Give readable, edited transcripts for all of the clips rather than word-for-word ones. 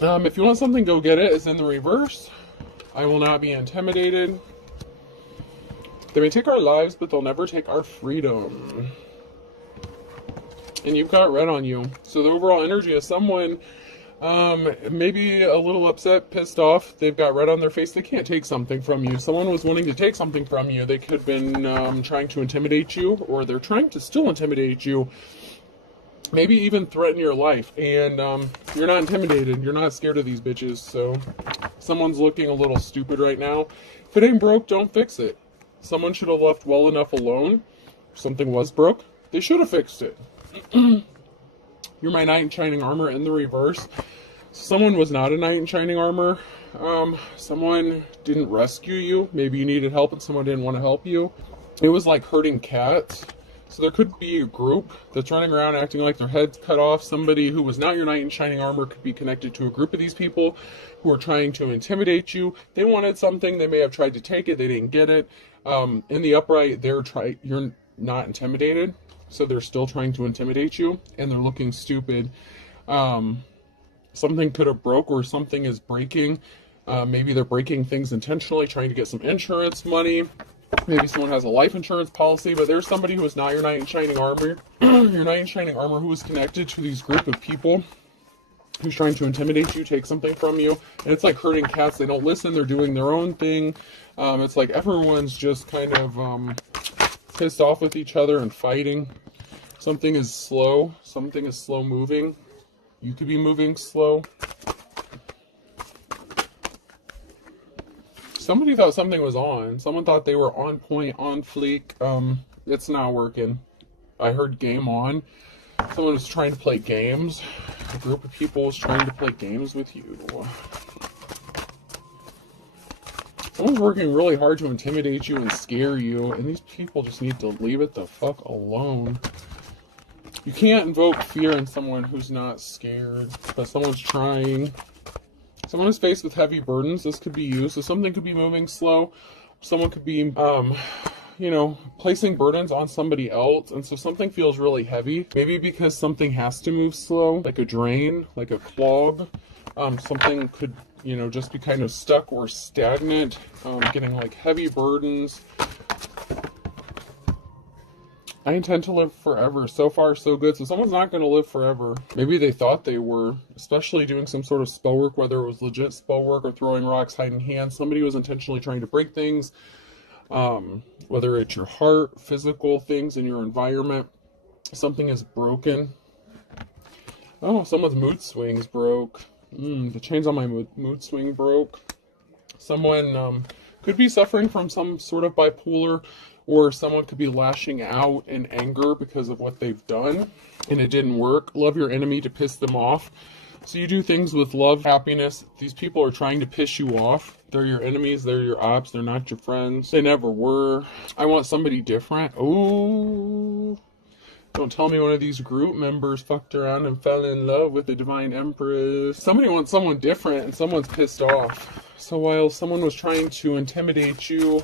If you want something, go get it. It's in the reverse. I will not be intimidated. They may take our lives, but they'll never take our freedom. And you've got red on you. So the overall energy is someone maybe a little upset, pissed off. They've got red on their face. They can't take something from you. Someone was wanting to take something from you. They could have been trying to intimidate you, or they're trying to still intimidate you. Maybe even threaten your life. And you're not intimidated. You're not scared of these bitches. So someone's looking a little stupid right now. If it ain't broke, don't fix it. Someone should have left well enough alone. If something was broke, they should have fixed it. You're my knight in shining armor in the reverse. Someone was not a knight in shining armor. Someone didn't rescue you. Maybe you needed help and someone didn't want to help you. It was like herding cats. So there could be a group that's running around acting like their head's cut off. Somebody who was not your knight in shining armor could be connected to a group of these people who are trying to intimidate you. They wanted something. They may have tried to take it. They didn't get it. In the upright, you're not intimidated. So they're still trying to intimidate you, and they're looking stupid. Something could have broke, or something is breaking. Maybe they're breaking things intentionally, trying to get some insurance money. Maybe someone has a life insurance policy, but there's somebody who is not your knight in shining armor. Your knight in shining armor who is connected to these group of people who's trying to intimidate you, take something from you. And it's like herding cats. They don't listen. They're doing their own thing. It's like everyone's just kind of pissed off with each other and fighting. Something is slow. Something is slow moving. You could be moving slow. Somebody thought something was on. Someone thought they were on point, on fleek. It's not working. I heard game on. Someone was trying to play games. A group of people was trying to play games with you. Someone's working really hard to intimidate you and scare you, and these people just need to leave it the fuck alone. You can't invoke fear in someone who's not scared, but someone's trying. Someone is faced with heavy burdens. This could be you. So something could be moving slow. Someone could be, placing burdens on somebody else. And so something feels really heavy. Maybe because something has to move slow, like a drain, like a clog. Something could, just be kind of stuck or stagnant, getting like heavy burdens. I intend to live forever. So far, so good. So someone's not going to live forever. Maybe they thought they were, especially doing some sort of spell work, whether it was legit spell work or throwing rocks, hiding hands. Somebody was intentionally trying to break things, whether it's your heart, physical things in your environment. Something is broken. Oh, someone's mood swings broke. The chains on my mood swing broke. Someone could be suffering from some sort of bipolar, or someone could be lashing out in anger because of what they've done and it didn't work. Love your enemy to piss them off. So you do things with love, happiness. These people are trying to piss you off. They're your enemies. They're your ops. They're not your friends. They never were. I want somebody different. Oh, don't tell me one of these group members fucked around and fell in love with the Divine Empress. Somebody wants someone different and someone's pissed off. So while someone was trying to intimidate you,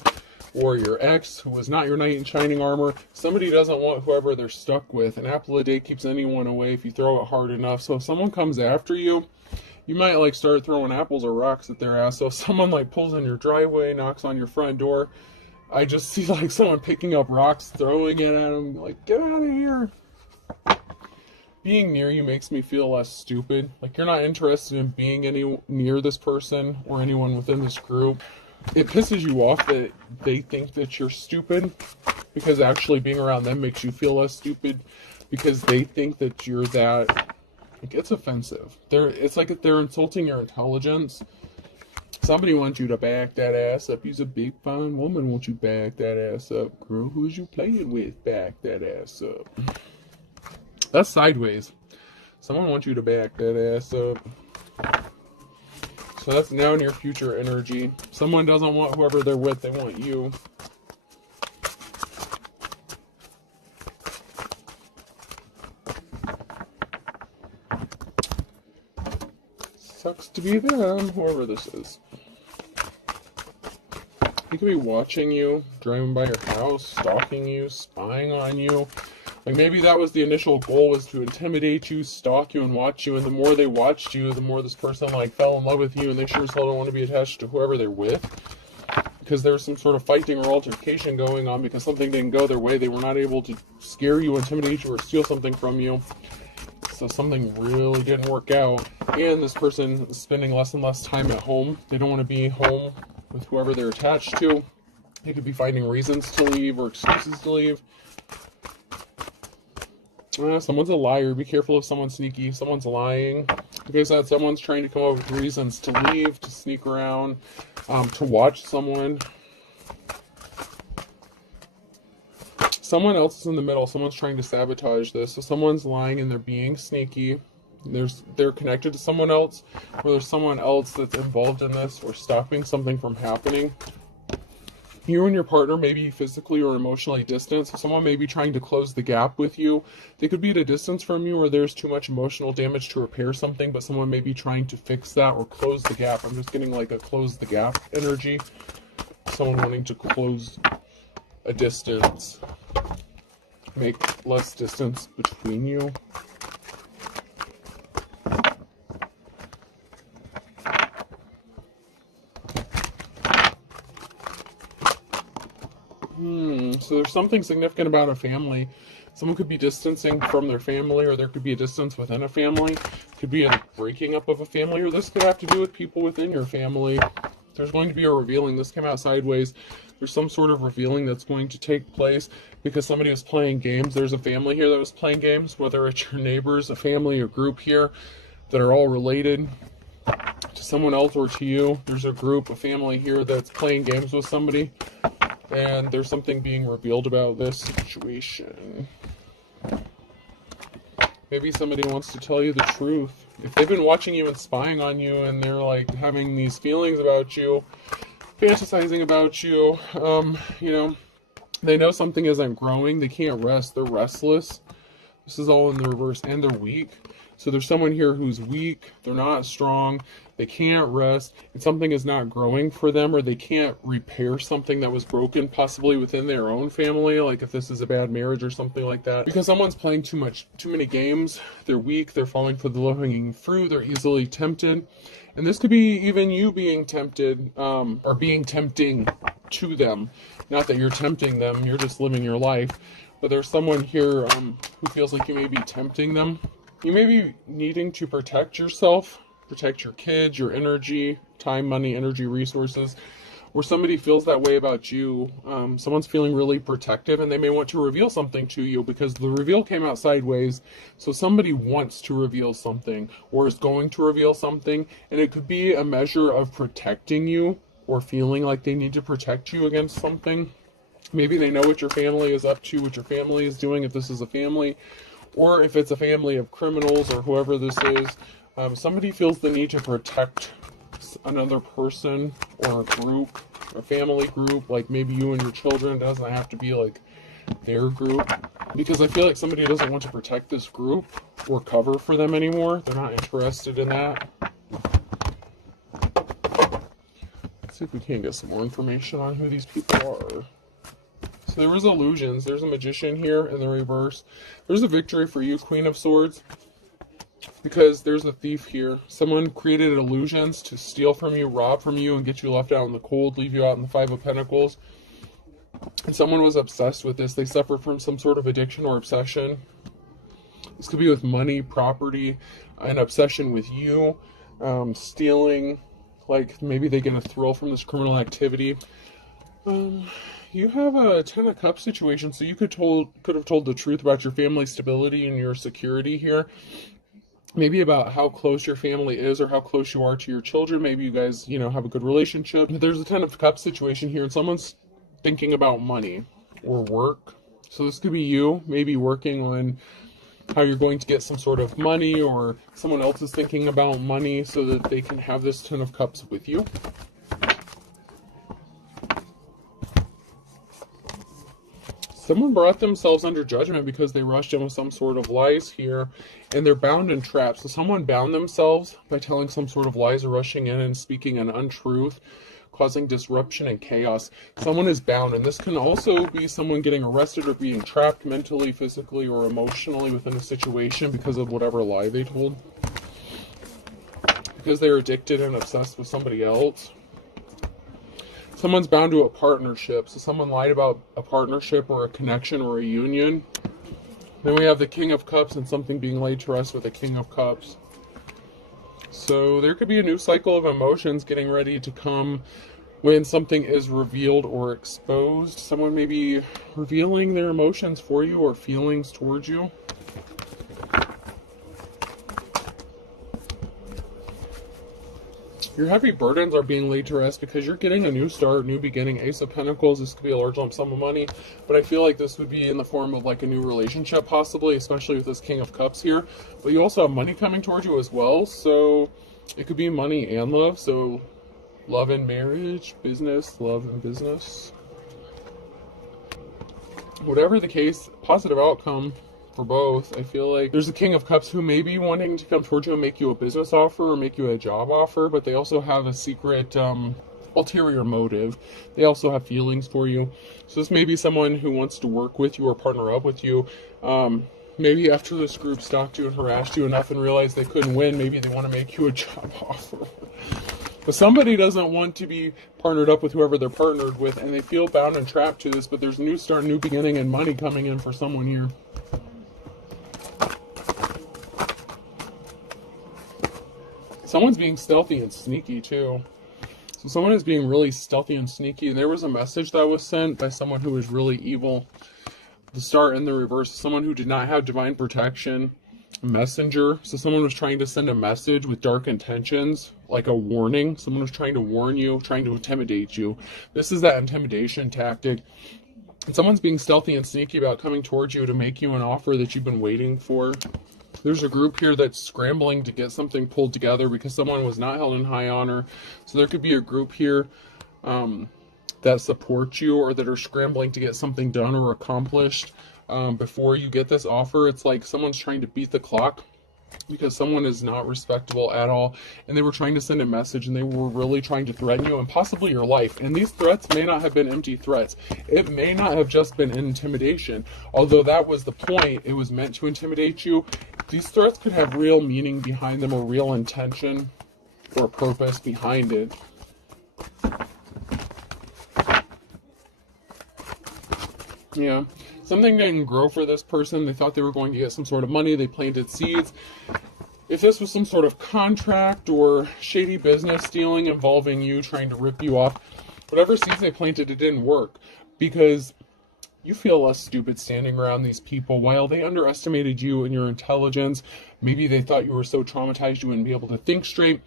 or your ex, who was not your knight in shining armor, somebody doesn't want whoever they're stuck with. An apple a day keeps anyone away if you throw it hard enough. So if someone comes after you, you might start throwing apples or rocks at their ass. So if someone pulls in your driveway, knocks on your front door, I just see someone picking up rocks, throwing it at them, get out of here. Being near you makes me feel less stupid. You're not interested in being near this person or anyone within this group. It pisses you off that they think that you're stupid, because actually being around them makes you feel less stupid, because they think that you're that. It's offensive. It's like if they're insulting your intelligence. Somebody wants you to back that ass up. You's a big fine woman. Won't you back that ass up, girl? Who's you playing with? Back that ass up. That's sideways. Someone wants you to back that ass up. So that's now near future energy. Someone doesn't want whoever they're with, they want you. Sucks to be them, whoever this is. He could be watching you, driving by your house, stalking you, spying on you. Like maybe that was the initial goal, was to intimidate you, stalk you, and watch you. And the more they watched you, the more this person like fell in love with you, and they sure as hell don't want to be attached to whoever they're with, because there's some sort of fighting or altercation going on because something didn't go their way. They were not able to scare you, intimidate you, or steal something from you. So something really didn't work out. And this person is spending less and less time at home. They don't want to be home with whoever they're attached to. They could be finding reasons to leave or excuses to leave. Someone's a liar. Be careful if someone's sneaky. Someone's lying. Like I said, someone's trying to come up with reasons to leave, to sneak around, to watch someone. Someone else is in the middle. Someone's trying to sabotage this. So someone's lying and they're being sneaky. They're connected to someone else, or there's someone else that's involved in this or stopping something from happening. You and your partner may be physically or emotionally distant, so someone may be trying to close the gap with you. They could be at a distance from you, or there's too much emotional damage to repair something, but someone may be trying to fix that or close the gap. I'm just getting like a close the gap energy. Someone wanting to close a distance, make less distance between you. So there's something significant about a family. Someone could be distancing from their family, or there could be a distance within a family. It could be a breaking up of a family, or this could have to do with people within your family. There's going to be a revealing. This came out sideways. There's some sort of revealing that's going to take place because somebody was playing games. There's a family here that was playing games, whether it's your neighbors, a family, a group here that are all related to someone else or to you. There's a group, a family here that's playing games with somebody. And there's something being revealed about this situation. Maybe somebody wants to tell you the truth. If they've been watching you and spying on you, and they're like having these feelings about you, fantasizing about you, they know something isn't growing. They can't rest. They're restless. This is all in the reverse, and they're weak. So there's someone here who's weak. They're not strong. They can't rest, and something is not growing for them, or they can't repair something that was broken, possibly within their own family, like if this is a bad marriage or something like that. Because someone's playing too many games. They're weak. They're falling for the low-hanging fruit. They're easily tempted. And this could be even you being tempted, or being tempting to them. Not that you're tempting them. You're just living your life. But there's someone here who feels like you may be tempting them. You may be needing to protect yourself, protect your kids, your energy, time, money, energy, resources, or somebody feels that way about you. Someone's feeling really protective, and they may want to reveal something to you because the reveal came out sideways. So somebody wants to reveal something or is going to reveal something, and it could be a measure of protecting you or feeling like they need to protect you against something. Maybe they know what your family is up to, what your family is doing, if this is a family, or if it's a family of criminals or whoever this is. Somebody feels the need to protect another person or a group, a family group, like maybe you and your children. It doesn't have to be like their group, because I feel like somebody doesn't want to protect this group or cover for them anymore. They're not interested in that. Let's see if we can get some more information on who these people are. So there was illusions. There's a magician here in the reverse. There's a victory for you, Queen of Swords, because there's a thief here. Someone created illusions to steal from you, rob from you, and get you left out in the cold, leave you out in the Five of Pentacles. And someone was obsessed with this. They suffered from some sort of addiction or obsession. This could be with money, property, an obsession with you, stealing. Like maybe they get a thrill from this criminal activity. You have a Ten of Cups situation, so you could have told the truth about your family stability and your security here. Maybe about how close your family is or how close you are to your children. Maybe you guys, have a good relationship. There's a Ten of Cups situation here, and someone's thinking about money or work. So this could be you, maybe working on how you're going to get some sort of money, or someone else is thinking about money so that they can have this Ten of Cups with you. Someone brought themselves under judgment because they rushed in with some sort of lies here, and they're bound and trapped. So someone bound themselves by telling some sort of lies or rushing in and speaking an untruth, causing disruption and chaos. Someone is bound, and this can also be someone getting arrested or being trapped mentally, physically, or emotionally within a situation because of whatever lie they told. Because they're addicted and obsessed with somebody else. Someone's bound to a partnership. So someone lied about a partnership or a connection or a union. Then we have the King of Cups and something being laid to rest with the King of Cups. So there could be a new cycle of emotions getting ready to come when something is revealed or exposed. Someone may be revealing their emotions for you or feelings towards you. Your heavy burdens are being laid to rest because you're getting a new start, new beginning. Ace of Pentacles, this could be a large lump sum of money, but I feel like this would be in the form of like a new relationship possibly, especially with this King of Cups here. But you also have money coming towards you as well, so it could be money and love. So love and marriage, business, love and business. Whatever the case, positive outcome for both. I feel like there's a King of Cups who may be wanting to come towards you and make you a business offer or make you a job offer, but they also have a secret ulterior motive. They also have feelings for you. So this may be someone who wants to work with you or partner up with you. Maybe after this group stalked you and harassed you enough and realized they couldn't win, maybe they want to make you a job offer. But somebody doesn't want to be partnered up with whoever they're partnered with, and they feel bound and trapped to this, but there's a new start, new beginning, and money coming in for someone here. Someone's being stealthy and sneaky too. So someone is being really stealthy and sneaky. There was a message that was sent by someone who was really evil. The star in the reverse, someone who did not have divine protection. A messenger. So someone was trying to send a message with dark intentions, like a warning. Someone was trying to warn you, trying to intimidate you. This is that intimidation tactic. And someone's being stealthy and sneaky about coming towards you to make you an offer that you've been waiting for. There's a group here that's scrambling to get something pulled together because someone was not held in high honor. So there could be a group here that supports you or that are scrambling to get something done or accomplished before you get this offer. It's like someone's trying to beat the clock because someone is not respectable at all, and they were trying to send a message, and they were really trying to threaten you and possibly your life. And these threats may not have been empty threats. It may not have just been intimidation, although that was the point. It was meant to intimidate you. These threats could have real meaning behind them, or real intention or purpose behind it. Yeah, something didn't grow for this person. They thought they were going to get some sort of money. They planted seeds. If this was some sort of contract or shady business dealing involving you trying to rip you off, whatever seeds they planted, it didn't work because you feel less stupid standing around these people. While they underestimated you and your intelligence, maybe they thought you were so traumatized you wouldn't be able to think straight.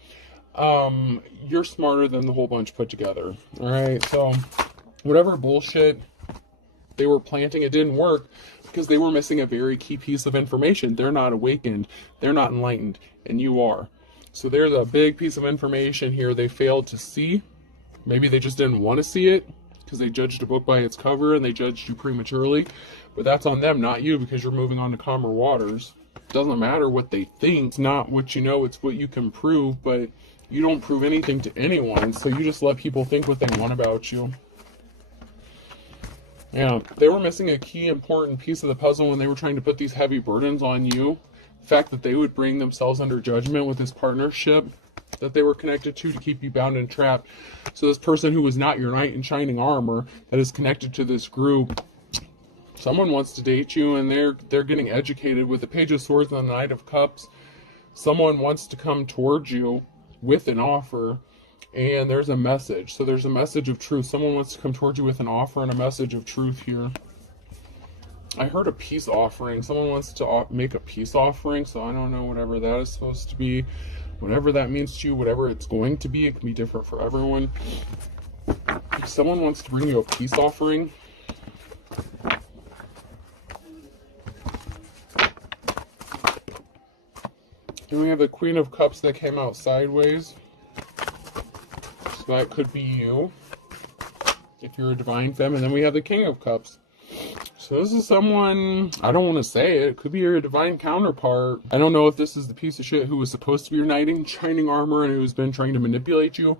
You're smarter than the whole bunch put together. All right, so whatever bullshit they were planting, it didn't work because they were missing a very key piece of information. They're not awakened, they're not enlightened, and you are. So there's a big piece of information here they failed to see. Maybe they just didn't want to see it because they judged a book by its cover and they judged you prematurely. But that's on them, not you, because you're moving on to calmer waters. It doesn't matter what they think. It's not what you know, it's what you can prove, but you don't prove anything to anyone, so you just let people think what they want about you. Yeah, they were missing a key important piece of the puzzle when they were trying to put these heavy burdens on you. The fact that they would bring themselves under judgment with this partnership that they were connected to keep you bound and trapped. So this person who was not your knight in shining armor that is connected to this group, someone wants to date you and they're getting educated with the Page of Swords and the Knight of Cups. Someone wants to come towards you with an offer. And there's a message. So there's a message of truth. Someone wants to come towards you with an offer and a message of truth here. I heard a peace offering. Someone wants to make a peace offering. So I don't know whatever that is supposed to be. Whatever that means to you, whatever it's going to be. It can be different for everyone. If someone wants to bring you a peace offering, and we have the Queen of Cups that came out sideways. That could be you if you're a divine femme. And then we have the King of Cups. So this is someone, I don't want to say it could be your divine counterpart. I don't know if this is the piece of shit who was supposed to be your knight in shining armor and who's been trying to manipulate you,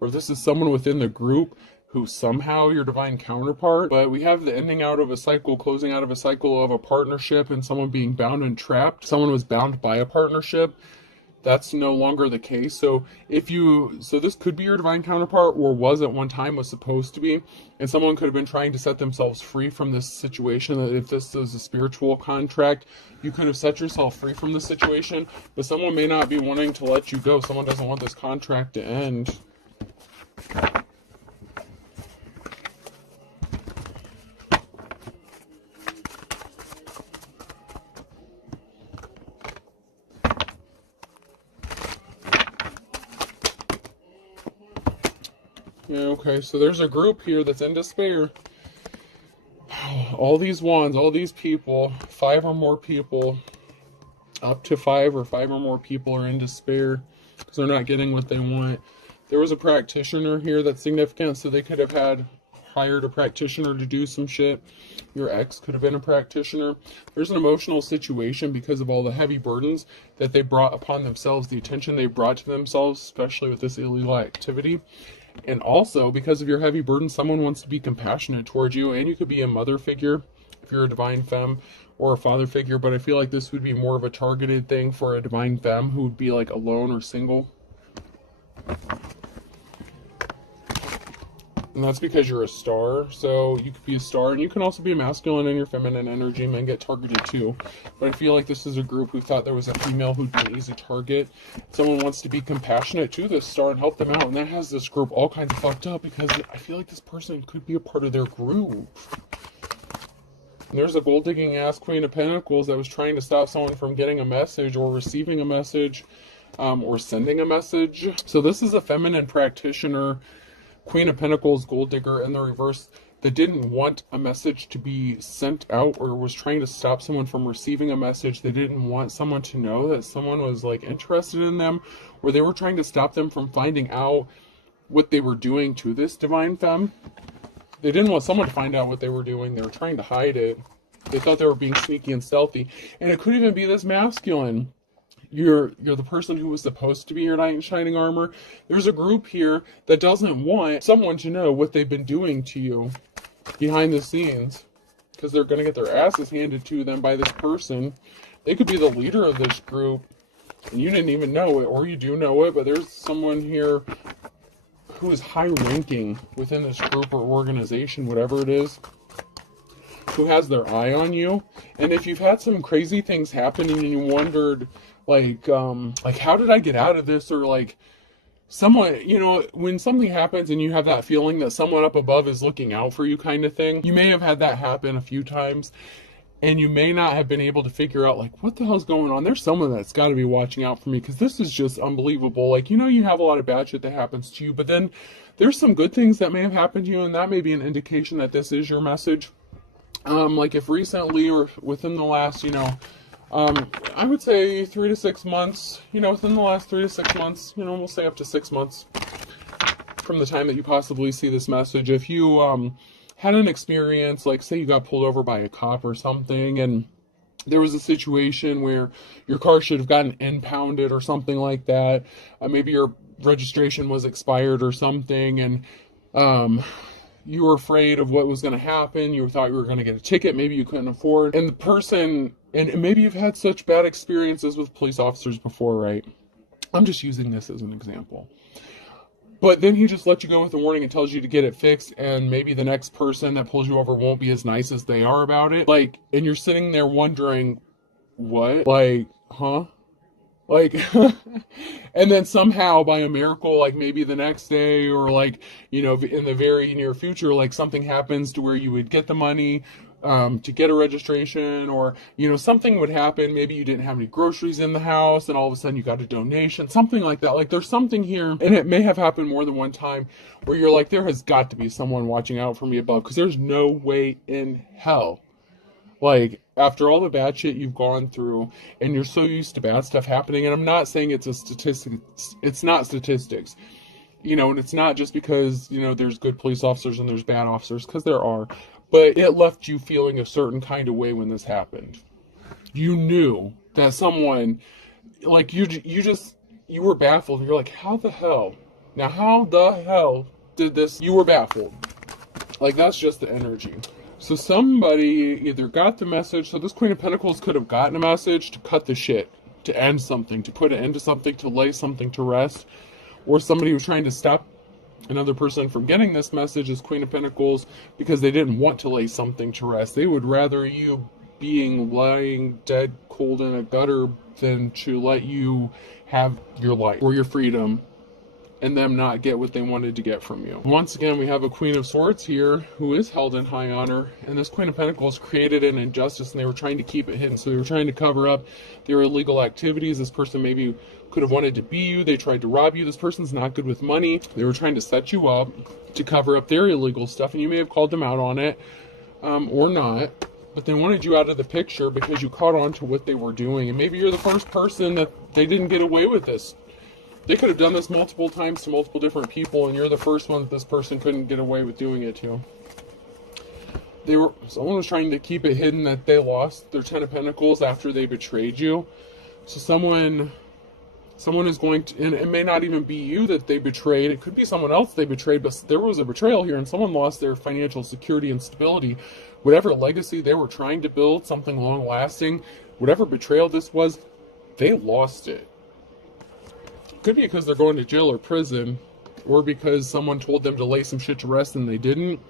or if this is someone within the group who's somehow your divine counterpart. But we have the ending out of a cycle, closing out of a cycle of a partnership and someone being bound and trapped. Someone was bound by a partnership. That's no longer the case. So this could be your divine counterpart, or was at one time, was supposed to be, and someone could have been trying to set themselves free from this situation. That if this is a spiritual contract, you could have set yourself free from the situation, but someone may not be wanting to let you go. Someone doesn't want this contract to end. Yeah, okay, so there's a group here that's in despair. All these wands, all these people, 5 or more people, up to 5 or 5 or more people are in despair because they're not getting what they want. There was a practitioner here that's significant, so they could have hired a practitioner to do some shit. Your ex could have been a practitioner. There's an emotional situation because of all the heavy burdens that they brought upon themselves, the attention they brought to themselves, especially with this illegal activity. And also, because of your heavy burden, someone wants to be compassionate towards you, and you could be a mother figure if you're a divine femme, or a father figure, but I feel like this would be more of a targeted thing for a divine femme who would be like alone or single. And that's because you're a star, so you could be a star, and you can also be a masculine in your feminine energy. Men get targeted too, but I feel like this is a group who thought there was a female who'd be an easy target. Someone wants to be compassionate to this star and help them out, and that has this group all kinds of fucked up because I feel like this person could be a part of their group. And there's a gold-digging ass Queen of Pentacles that was trying to stop someone from getting a message or receiving a message, or sending a message. So this is a feminine practitioner, Queen of Pentacles, gold digger in the reverse, that didn't want a message to be sent out, or was trying to stop someone from receiving a message. They didn't want someone to know that someone was like interested in them, or they were trying to stop them from finding out what they were doing to this divine femme. They didn't want someone to find out what they were doing. They were trying to hide it. They thought they were being sneaky and stealthy. And it could even be this masculine. You're the person who was supposed to be your knight in shining armor. There's a group here that doesn't want someone to know what they've been doing to you behind the scenes, because they're going to get their asses handed to them by this person. They could be the leader of this group, and you didn't even know it, or you do know it, but there's someone here who is high-ranking within this group or organization, whatever it is, who has their eye on you. And if you've had some crazy things happening and you wondered, like how did I get out of this, or like someone, when something happens and you have that feeling that someone up above is looking out for you kind of thing, you may have had that happen a few times, and you may not have been able to figure out, like, what the hell's going on? There's someone that's got to be watching out for me, because this is just unbelievable. Like, you have a lot of bad shit that happens to you, but then there's some good things that may have happened to you, and that may be an indication that this is your message. Like if recently or within the last, I would say 3 to 6 months, within the last 3 to 6 months, we'll say up to 6 months from the time that you possibly see this message. If you had an experience, like say you got pulled over by a cop or something, and there was a situation where your car should have gotten impounded or something like that, maybe your registration was expired or something, and you were afraid of what was going to happen. You thought you were going to get a ticket. Maybe you couldn't afford. And the person, and maybe you've had such bad experiences with police officers before, right? I'm just using this as an example. But then he just lets you go with a warning and tells you to get it fixed. And maybe the next person that pulls you over won't be as nice as they are about it. Like, and you're sitting there wondering, what? Like, huh? Like, and then somehow by a miracle, like maybe the next day, or like, in the very near future, like something happens to where you would get the money to get a registration, or, something would happen. Maybe you didn't have any groceries in the house and all of a sudden you got a donation, something like that. Like there's something here, and it may have happened more than one time, where you're like, there has got to be someone watching out for me above, because there's no way in hell. Like, after all the bad shit you've gone through, and you're so used to bad stuff happening, and I'm not saying it's a statistic, it's not statistics, and it's not just because, there's good police officers and there's bad officers, because there are, but it left you feeling a certain kind of way when this happened. You knew that someone, like, you were baffled. You're like, how the hell? Now, how the hell did this? You were baffled. Like, that's just the energy. So somebody either got the message. So this Queen of Pentacles could have gotten a message to cut the shit, to end something, to put an end to something, to lay something to rest. Or somebody was trying to stop another person from getting this message as Queen of Pentacles because they didn't want to lay something to rest. They would rather you being lying dead cold in a gutter than to let you have your life or your freedom and them not get what they wanted to get from you. Once again, we have a Queen of Swords here who is held in high honor, and this Queen of Pentacles created an injustice and they were trying to keep it hidden. So they were trying to cover up their illegal activities. This person maybe could have wanted to be you. They tried to rob you. This person's not good with money. They were trying to set you up to cover up their illegal stuff, and you may have called them out on it or not. But they wanted you out of the picture because you caught on to what they were doing. And maybe you're the first person that they didn't get away with this. They could have done this multiple times to multiple different people, and you're the first one that this person couldn't get away with doing it to. Someone was trying to keep it hidden that they lost their Ten of Pentacles after they betrayed you. So someone is going to, and it may not even be you that they betrayed. It could be someone else they betrayed, but there was a betrayal here, and someone lost their financial security and stability. Whatever legacy they were trying to build, something long-lasting, whatever betrayal this was, they lost it. Could be because they're going to jail or prison, or because someone told them to lay some shit to rest and they didn't.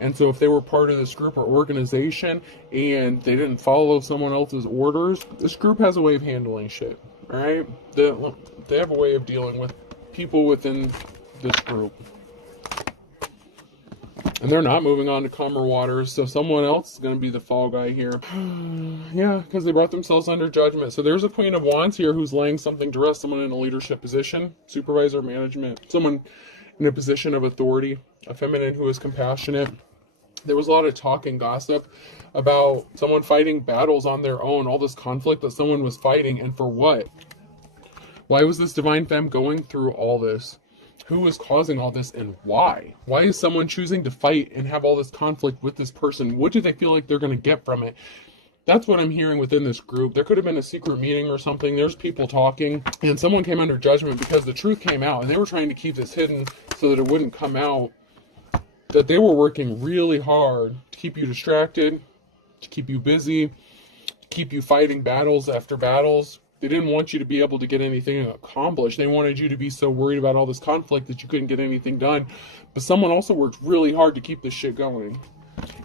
And so if they were part of this group or organization and they didn't follow someone else's orders, this group has a way of handling shit, all right? They have a way of dealing with people within this group. And they're not moving on to calmer waters, so someone else is going to be the fall guy here. Yeah, because they brought themselves under judgment. So there's a Queen of Wands here who's laying something to rest, someone in a leadership position, supervisor, management, someone in a position of authority, a feminine who is compassionate. There was a lot of talk and gossip about someone fighting battles on their own, all this conflict that someone was fighting, and for what? Why was this divine femme going through all this? Who was causing all this and why? Why is someone choosing to fight and have all this conflict with this person? What do they feel like they're going to get from it? That's what I'm hearing within this group. There could have been a secret meeting or something. There's people talking, and someone came under judgment because the truth came out, and they were trying to keep this hidden so that it wouldn't come out, that they were working really hard to keep you distracted, to keep you busy, to keep you fighting battles after battles. They didn't want you to be able to get anything accomplished. They wanted you to be so worried about all this conflict that you couldn't get anything done. But someone also worked really hard to keep this shit going.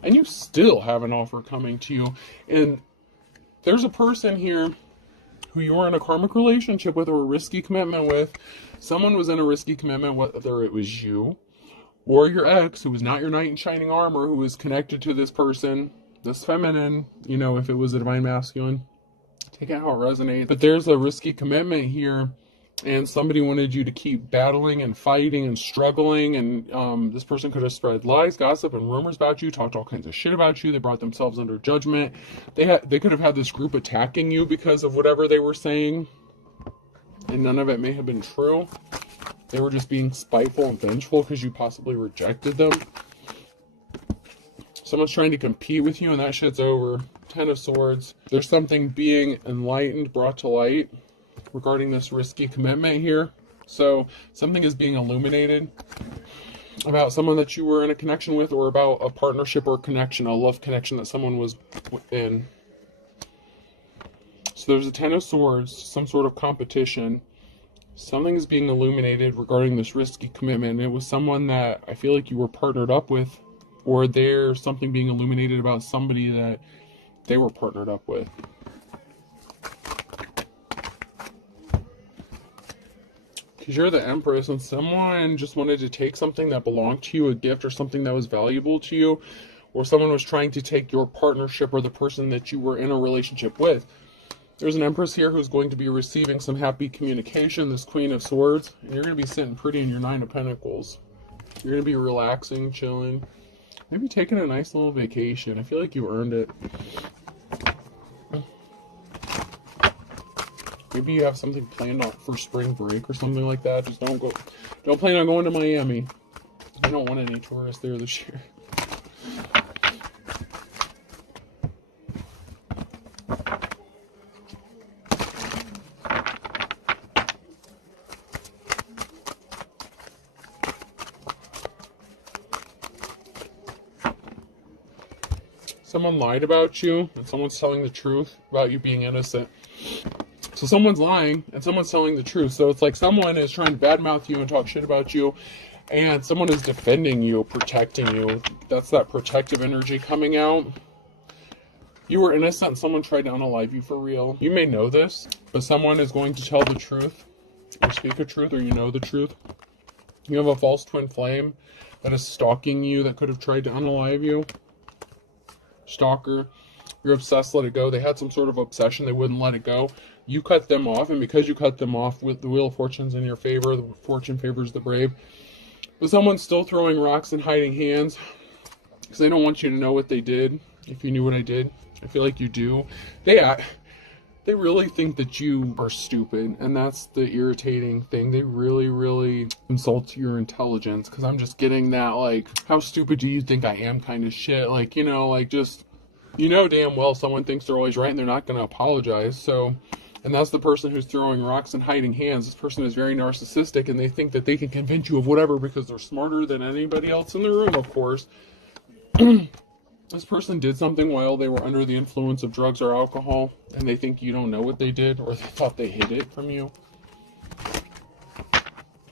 And you still have an offer coming to you. And there's a person here who you were in a karmic relationship with or a risky commitment with. Someone was in a risky commitment, whether it was you or your ex, who was not your knight in shining armor, who was connected to this person, this feminine, you know, if it was a divine masculine. Take out how it resonates. But there's a risky commitment here, and somebody wanted you to keep battling and fighting and struggling, and this person could have spread lies, gossip, and rumors about you, talked all kinds of shit about you. They brought themselves under judgment. They could have had this group attacking you because of whatever they were saying, and none of it may have been true. They were just being spiteful and vengeful because you possibly rejected them. Someone's trying to compete with you, and that shit's over. Ten of Swords. There's something being enlightened, brought to light regarding this risky commitment here. So something is being illuminated about someone that you were in a connection with, or about a partnership or connection, a love connection that someone was in. So there's a Ten of Swords, some sort of competition. Something is being illuminated regarding this risky commitment. It was someone that I feel like you were partnered up with, or there's something being illuminated about somebody that they were partnered up with. Because you're the Empress, and someone just wanted to take something that belonged to you, a gift or something that was valuable to you, or someone was trying to take your partnership or the person that you were in a relationship with. There's an Empress here who's going to be receiving some happy communication, this Queen of Swords, and you're going to be sitting pretty in your Nine of Pentacles. You're going to be relaxing, chilling, maybe taking a nice little vacation. I feel like you earned it. Maybe you have something planned out for spring break or something like that. Just don't plan on going to Miami. I don't want any tourists there this year. Someone lied about you, and someone's telling the truth about you being innocent. So someone's lying, and someone's telling the truth. So it's like someone is trying to badmouth you and talk shit about you, and someone is defending you, protecting you. That's that protective energy coming out. You were innocent, and someone tried to unalive you for real. You may know this, but someone is going to tell the truth, or speak a truth, or you know the truth. You have a false twin flame that is stalking you, that could have tried to unalive you. Stalker. You're obsessed, let it go. They had some sort of obsession, they wouldn't let it go. You cut them off, and because you cut them off with the Wheel of Fortune's in your favor, the fortune favors the brave. But someone's still throwing rocks and hiding hands because they don't want you to know what they did. If you knew what I did, I feel like you do. They really think that you are stupid, and that's the irritating thing. They really, really insult your intelligence, because I'm just getting that, like, how stupid do you think I am kind of shit. Like, you know, like, just, you know damn well someone thinks they're always right, and they're not going to apologize. So, and that's the person who's throwing rocks and hiding hands. This person is very narcissistic, and they think that they can convince you of whatever because they're smarter than anybody else in the room, of course. This person did something while they were under the influence of drugs or alcohol, and they think you don't know what they did, or they thought they hid it from you.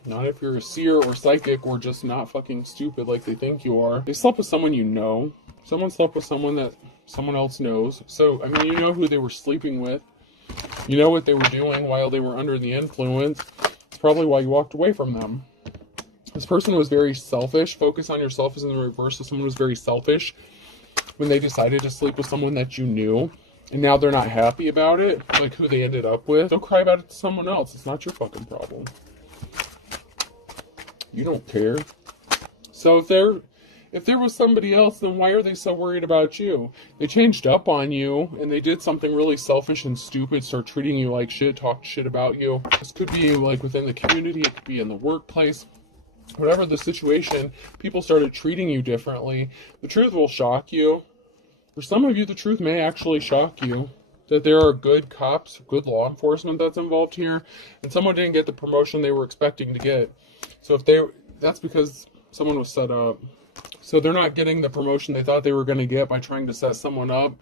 Not if you're a seer or psychic, or just not fucking stupid like they think you are. They slept with someone you know. Someone slept with someone that someone else knows. So, I mean, you know who they were sleeping with. You know what they were doing while they were under the influence. It's probably why you walked away from them. This person was very selfish. Focus on yourself is in the reverse. So someone was very selfish when they decided to sleep with someone that you knew, and now they're not happy about it, like who they ended up with. Don't cry about it to someone else. It's not your fucking problem. You don't care. So if there was somebody else, then why are they so worried about you? They changed up on you, and they did something really selfish and stupid, start treating you like shit, talk shit about you. This could be like within the community, it could be in the workplace. Whatever the situation, people started treating you differently. The truth will shock you. For some of you, the truth may actually shock you. That there are good cops, good law enforcement that's involved here, and someone didn't get the promotion they were expecting to get. So that's because someone was set up. So they're not getting the promotion they thought they were going to get by trying to set someone up.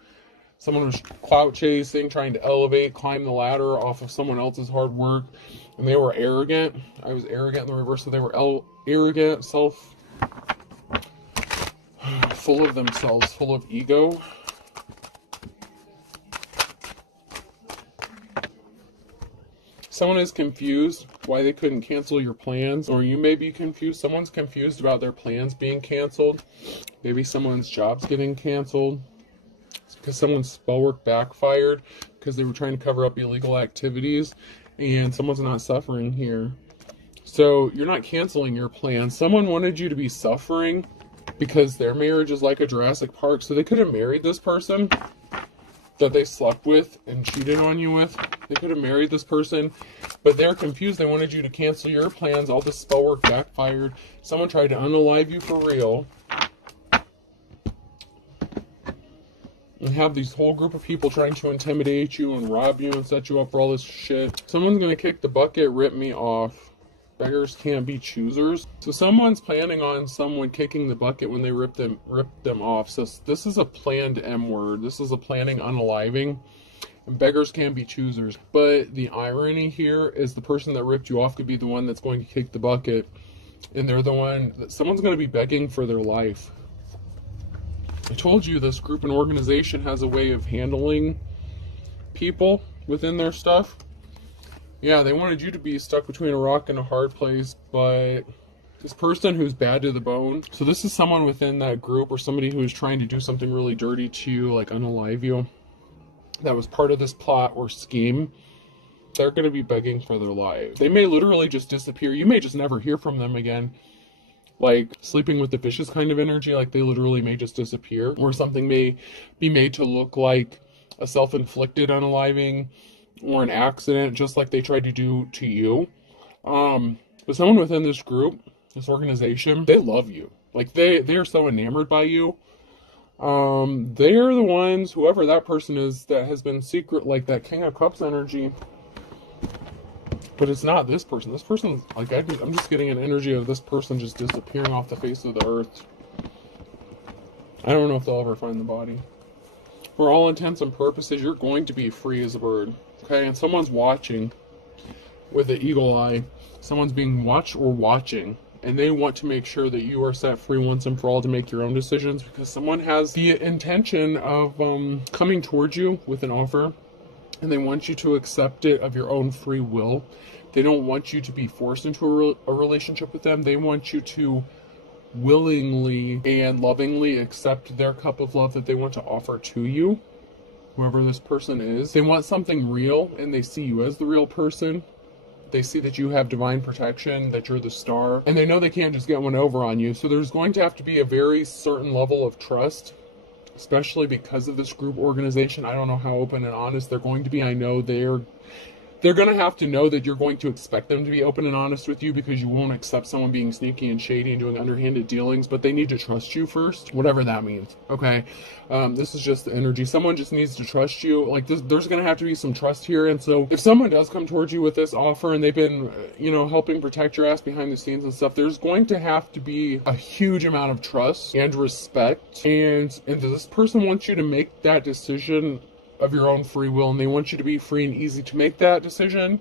Someone was clout chasing, trying to elevate, climb the ladder off of someone else's hard work. And they were arrogant. I was arrogant in the reverse, so they were arrogant, full of themselves, full of ego. Someone is confused why they couldn't cancel your plans, or you may be confused. Someone's confused about their plans being canceled. Maybe someone's job's getting canceled. It's because someone's spell work backfired because they were trying to cover up illegal activities, and someone's not suffering here. So you're not canceling your plans. Someone wanted you to be suffering because their marriage is like a Jurassic Park. So they could have married this person that they slept with and cheated on you with. They could have married this person, but they're confused. They wanted you to cancel your plans. All this spell work backfired. Someone tried to unalive you for real. And have these whole group of people trying to intimidate you and rob you and set you up for all this shit. Someone's going to kick the bucket, rip me off. Beggars can't be choosers. So someone's planning on someone kicking the bucket when they rip them off. So this is a planned M word. This is a planning unaliving. And beggars can't be choosers. But the irony here is the person that ripped you off could be the one that's going to kick the bucket. And they're the one that someone's going to be begging for their life. I told you this group and organization has a way of handling people within their stuff. Yeah, they wanted you to be stuck between a rock and a hard place, but this person who's bad to the bone. So this is someone within that group, or somebody who is trying to do something really dirty to you, like unalive you. That was part of this plot or scheme. They're going to be begging for their lives. They may literally just disappear. You may just never hear from them again. Like sleeping with the fishes kind of energy, like they literally may just disappear. Or something may be made to look like a self-inflicted unaliving or an accident, just like they tried to do to you. But someone within this group, this organization, they love you. Like they are so enamored by you. They're the ones, whoever that person is, that has been secret, like that King of Cups energy. But it's not this person. This person, like I'm just getting an energy of this person just disappearing off the face of the earth. I don't know if they'll ever find the body. For all intents and purposes, you're going to be free as a bird. Okay, and someone's watching with an eagle eye. Someone's being watched or watching, and they want to make sure that you are set free once and for all to make your own decisions, because someone has the intention of coming towards you with an offer, and they want you to accept it of your own free will. They don't want you to be forced into a relationship with them. They want you to willingly and lovingly accept their cup of love that they want to offer to you, whoever this person is. They want something real, and they see you as the real person. They see that you have divine protection, that you're the star, and they know they can't just get one over on you. So there's going to have to be a very certain level of trust, especially because of this group organization. I don't know how open and honest they're going to be. I know they're going to have to know that you're going to expect them to be open and honest with you, because you won't accept someone being sneaky and shady and doing underhanded dealings, but they need to trust you first, whatever that means. Okay. This is just the energy. Someone just needs to trust you. Like this, there's going to have to be some trust here. And so if someone does come towards you with this offer and they've been, helping protect your ass behind the scenes and stuff, there's going to have to be a huge amount of trust and respect. And this person wants you to make that decision of your own free will, and they want you to be free and easy to make that decision.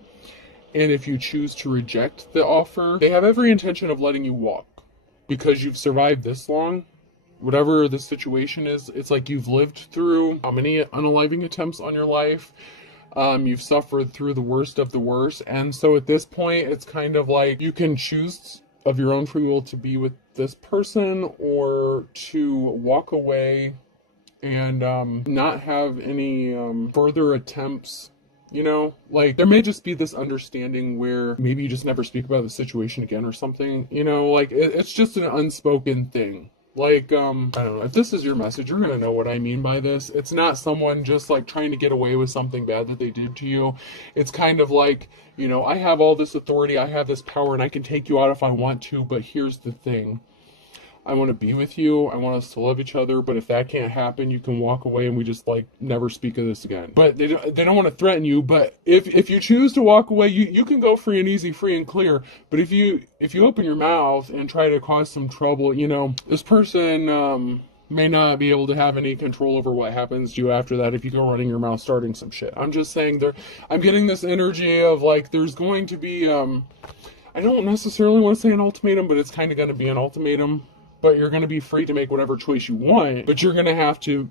And if you choose to reject the offer, they have every intention of letting you walk, because you've survived this long. Whatever the situation is, it's like you've lived through how many unaliving attempts on your life. You've suffered through the worst of the worst, and so at this point it's kind of like you can choose of your own free will to be with this person, or to walk away and not have any further attempts. Like there may just be this understanding where maybe you just never speak about the situation again or something. Like it's just an unspoken thing. Like I don't know, if this is your message, you're gonna know what I mean by this. It's not someone just like trying to get away with something bad that they did to you. It's kind of like, I have all this authority, I have this power, and I can take you out if I want to, but here's the thing. I want to be with you. I want us to love each other. But if that can't happen, you can walk away and we just like never speak of this again. But they don't want to threaten you. But if you choose to walk away, you can go free and easy, free and clear. But if you open your mouth and try to cause some trouble, this person may not be able to have any control over what happens to you after that if you go running your mouth starting some shit. I'm just saying I'm getting this energy of like there's going to be I don't necessarily want to say an ultimatum, but it's kind of going to be an ultimatum. But you're going to be free to make whatever choice you want, but you're going to have to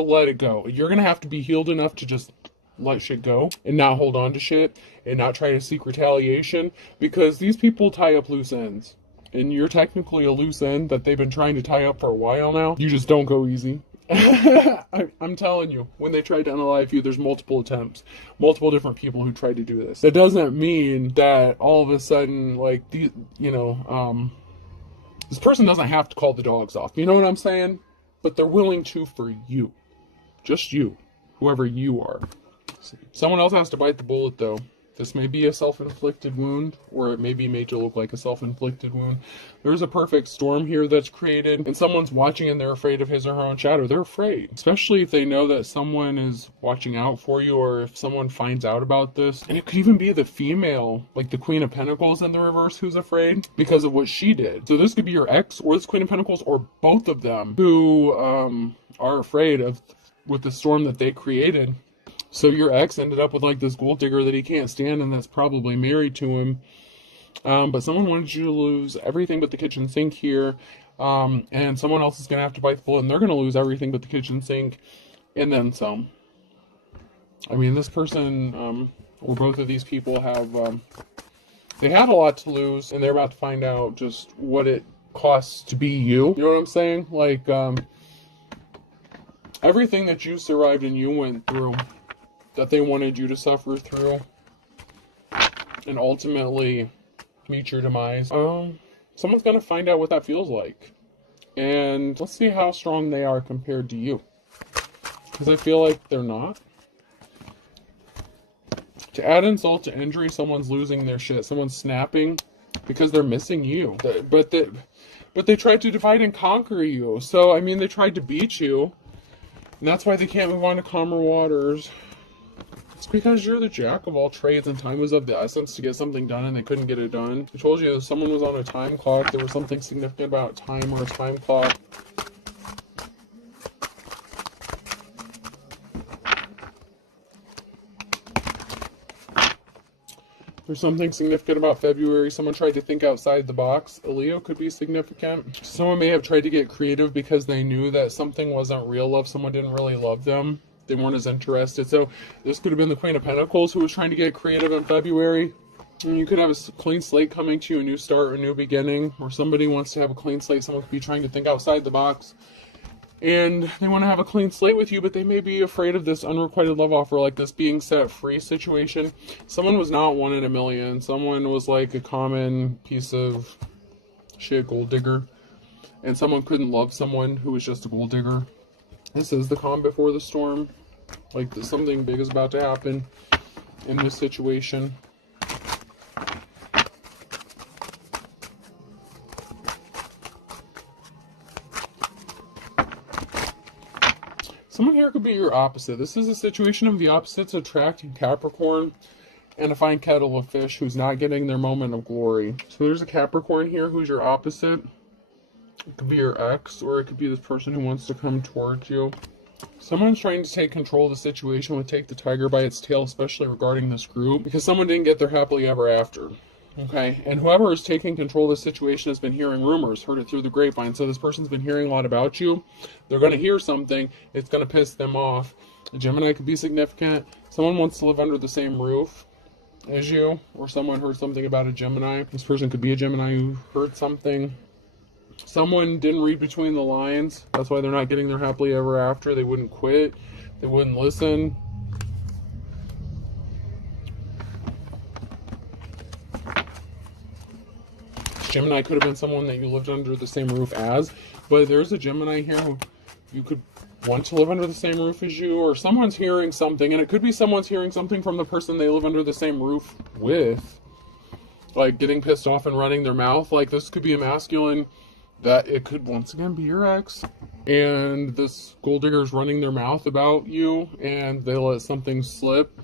let it go. You're going to have to be healed enough to just let shit go and not hold on to shit and not try to seek retaliation, because these people tie up loose ends, and you're technically a loose end that they've been trying to tie up for a while now. You just don't go easy. I'm telling you, when they tried to unalive you, there's multiple attempts, multiple different people who tried to do this. That doesn't mean that all of a sudden, like, this person doesn't have to call the dogs off. You know what I'm saying? But they're willing to for you. Just you. Whoever you are. Someone else has to bite the bullet, though. This may be a self-inflicted wound, or it may be made to look like a self-inflicted wound. There's a perfect storm here that's created, and someone's watching and they're afraid of his or her own shadow. They're afraid. Especially if they know that someone is watching out for you, or if someone finds out about this. And it could even be the female, like the Queen of Pentacles in the reverse, who's afraid because of what she did. So this could be your ex, or this Queen of Pentacles, or both of them, who are afraid of with the storm that they created. So your ex ended up with like this gold digger that he can't stand, and that's probably married to him. But someone wanted you to lose everything but the kitchen sink here. And someone else is going to have to bite the bullet, and they're going to lose everything but the kitchen sink. And then some. I mean, this person, or both of these people have, they had a lot to lose, and they're about to find out just what it costs to be you. You know what I'm saying? Like, everything that you survived and you went through, that they wanted you to suffer through and ultimately meet your demise. Someone's going to find out what that feels like. And let's see how strong they are compared to you. Because I feel like they're not. To add insult to injury, someone's losing their shit. Someone's snapping because they're missing you. But they tried to divide and conquer you. So, I mean, they tried to beat you. And that's why they can't move on to calmer waters. It's because you're the jack of all trades, and time was of the essence to get something done, and they couldn't get it done. I told you, if someone was on a time clock, there was something significant about time or a time clock. There's something significant about February. Someone tried to think outside the box. A Leo could be significant. Someone may have tried to get creative because they knew that something wasn't real love. Someone didn't really love them. They weren't as interested. So this could have been the Queen of Pentacles who was trying to get creative in February. And you could have a clean slate coming to you, a new start, a new beginning, or somebody wants to have a clean slate. Someone could be trying to think outside the box. And they want to have a clean slate with you, but they may be afraid of this unrequited love offer, like this being set free situation. Someone was not one in a million. Someone was like a common piece of shit, gold digger. And someone couldn't love someone who was just a gold digger. This is the calm before the storm. Like something big is about to happen in this situation. Someone here could be your opposite. This is a situation of the opposites attracting Capricorn and a fine kettle of fish who's not getting their moment of glory. So there's a Capricorn here who's your opposite. It could be your ex, or it could be this person who wants to come towards you. Someone's trying to take control of the situation, would take the tiger by its tail, especially regarding this group, because someone didn't get their happily ever after. Okay, and whoever is taking control of the situation has been hearing rumors, heard it through the grapevine. So this person's been hearing a lot about you. They're going to hear something. It's going to piss them off. A Gemini could be significant. Someone wants to live under the same roof as you, or someone heard something about a Gemini. This person could be a Gemini who heard something. Someone didn't read between the lines. That's why they're not getting their happily ever after. They wouldn't quit. They wouldn't listen. Gemini could have been someone that you lived under the same roof as, but there's a Gemini here who you could want to live under the same roof as you, or someone's hearing something, and it could be someone's hearing something from the person they live under the same roof with, like getting pissed off and running their mouth. Like this could be a masculine that it could once again be your ex, and this gold digger is running their mouth about you, and they let something slip.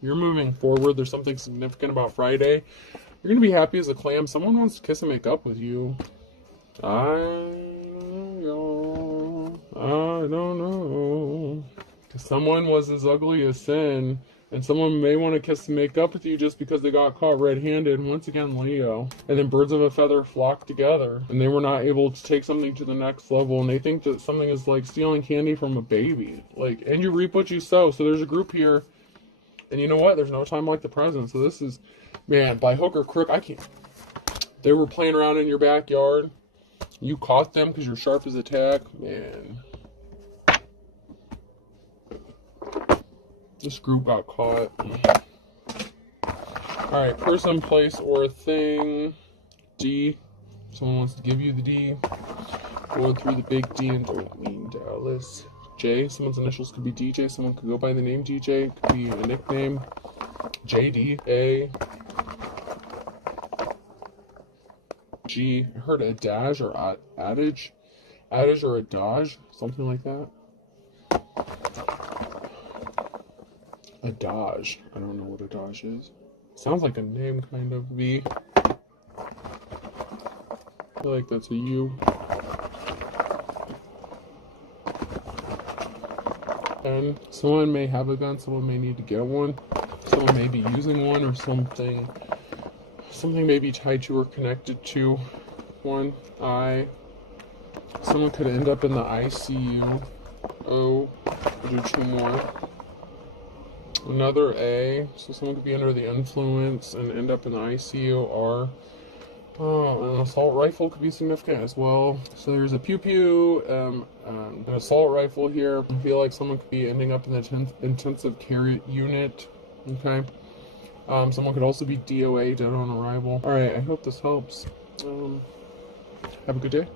You're moving forward. There's something significant about Friday. You're going to be happy as a clam. Someone wants to kiss and make up with you. I don't know. Someone was as ugly as sin, and someone may want to kiss and make up with you just because they got caught red-handed. Once again, Leo. And then birds of a feather flock together, and they were not able to take something to the next level, and they think that something is like stealing candy from a baby. Like, and you reap what you sow. So there's a group here, and you know what? There's no time like the present. So this is, man, by hook or crook, I can't. They were playing around in your backyard. You caught them because you're sharp as a tack. Man. This group got caught. Alright, person, place, or thing. D. Someone wants to give you the D. Go through the big D and don't mean Dallas. J. Someone's initials could be DJ. Someone could go by the name DJ. Could be a nickname. JD. A. G. I heard adage or adage. Adage or adage. Something like that. Adage. I don't know what adage is. Sounds like a name, kind of. V. I feel like that's a U. And someone may have a gun, someone may need to get one, someone may be using one, or something may be tied to or connected to one. Someone could end up in the ICU. O. We'll do two more. Another A, so someone could be under the influence and end up in the ICU. R. An assault rifle could be significant as well. So there's a pew-pew, an assault rifle here. I feel like someone could be ending up in the intensive care unit. Okay. Someone could also be DOA, dead on arrival. Alright, I hope this helps. Have a good day.